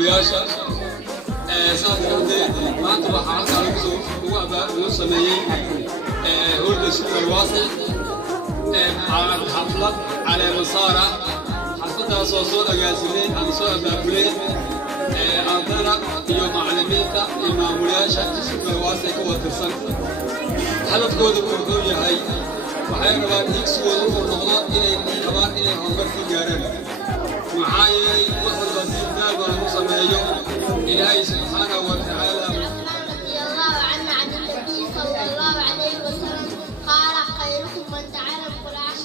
وياشا صادق ما أنت بحالك على كسو هو أبا نصميين هو السوق الواسع على الحفلة على مسارة حفلة صوصو أجازمين عن صوص بابلين أنظرة يوم علميتا إمام وياشا السوق الواسع هو تصل حلف كود الأردن هاي وحين بعد إكس والنقطة إلى كمان إلى هنقر في جارين معاي وحول بسيطة ونصميين إلهي سبحانه وتعالى رضي الله عنه عن النبي صلى الله عليه وسلم قال خيركم من تعلم القرآن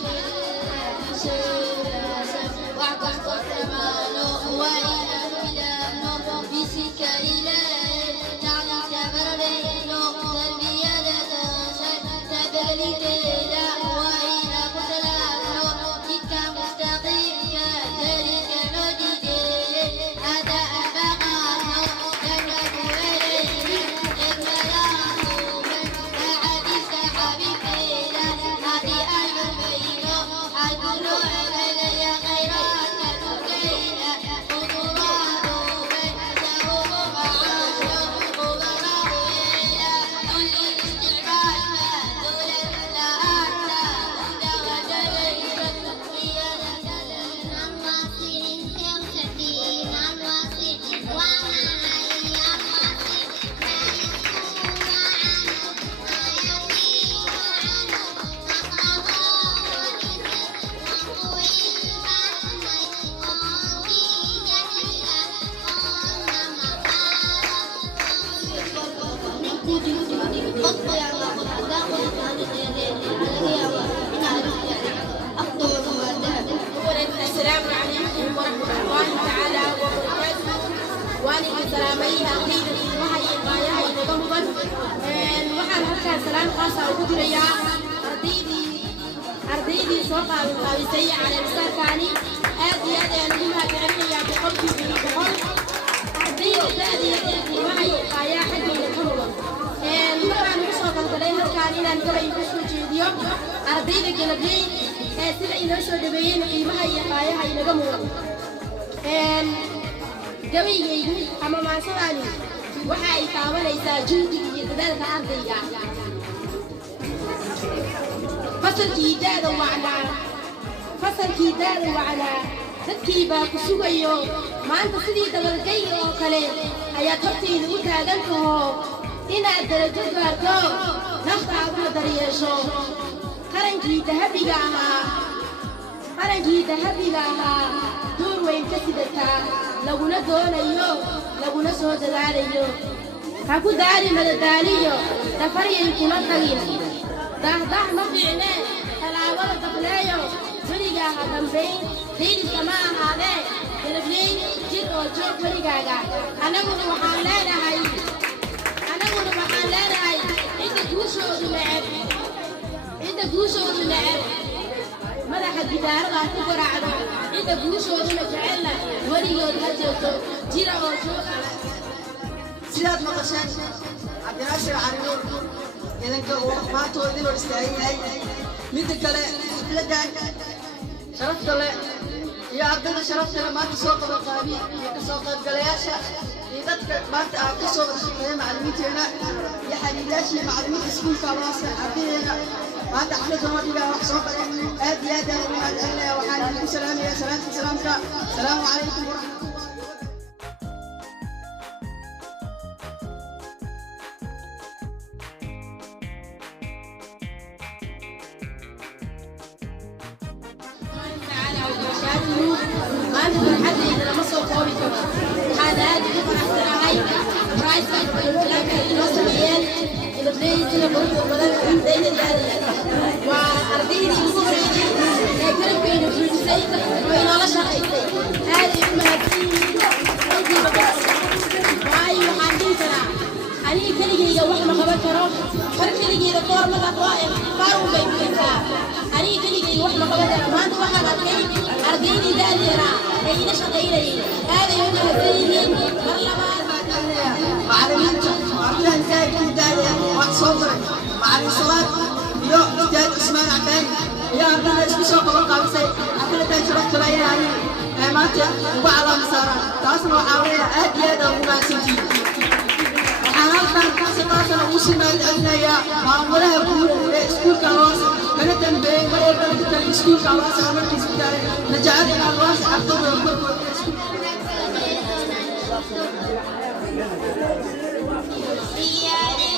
واعتصم له وإلى نور بسك إلى يعني كبرين تربية تبليد لا وإلى قتلا تلك مستقيم كذلك نجد هذا السلام عليكم ورحمة الله تعالى وبركاته. وأنا سلاميها أخيرا وهي الغاية نقوم وحنا هكذا سلام خاصة وقدرية أرضيدي سوق القابسية على السكاني هذه نقولها بعلمية بقلبي بالقول أرضيدي هذه وهي الغاية حق الكرة طبعا وصوت القليل كان إلى نقول يبشر جديد أرضيدي جنبي sida inoo soo dhaweeyeen qiimaha iyo qaayaha inaga muuqdo gabaygeedu ama maansadani waxa ay taabanaysaa juhdiga iyo dadaalka ardayga fasalkii daada wacnaa dadkii baa ku sugayo maanta sidii dabalgayga oo kale ayaad hortayda u taagan taho inaad darajo gaarto naftaaduna daryeesho qarankii dahabiga ahaa door weyn ka sidataa laguna doonayo laguna soo dadaalayo ha ku daali madadaaliyo dafaryay kula tagin dahdah ma fiicne talaabada dafleeyo weligaa ha dambayn daydiska ma ahaadee galableey jir oo joog weligaaga annaguna waxaan leenahay cidda guushoodu neceb madaxa gidaarada ku garaacdo cidda guushooduna jecelna weligood ha joogto jira oo jooga sidaad maqasheen cabdinaasir cali nuur idanka uu maanta oo idin hor istaagan yahay midda kale xafladan sharafta leh iyo ardayda sharafta leh maanta soo qabanqaabiye iyo kasoo qaybgalayaasha iyo dadka maanta aan ka soo wada shaqeeya macallimiinteena iyo xaliilaashii macallimiinta iskuulka abaasa ardaydeena maanta xafladda noo dhigaa wax soo bare aad iyo aad aan u mahadcelinaya waxaan idinku salaamayaa salaamka asalaamu calaykum waraxmatullahi maanta farxadda idin lama soo koobi karo waxaan aad ugu faraxsanahay pricekan filaanka inoo sameeyeen ilableey sida quruxda badan ardayda daadaya waa ardaydii ugu horeeyey ee garabkeena buuxisay oo inoola shaqaysay aaday u mahadsan yihiin intiiba waayo waxaan dhihi karaa aniga keligeyga wax ma qaban karo far keligeeda koor ma dhaqo faar un bay bixintaa aniga keligeyga wax ma qaban karo maanta waxaan arkay ardaydii daadeena ee ila shaqaynayay aaday u mahadsan yihiin mar labaad macallimiinta ardaydan saakii daadaya wax soo baray macallin salaad iyo ustaad cusmaan cabaan iyo ardayda isku soo qabanqaabisay xafladan sharafta leh maanta ugu calaama saaran taasna waxaa weeya aad iyo aad ugu mahadsantihiin waxaan halkan si qaasana ugu sii mahadcelinayaa maamulaha guud ee iskuulka Alwaasa kana dambeeyey mar walba ka tali iskuulka Alwaasa markiis ku taalay najacad in Alwaasa ardayda korkooda Yeah.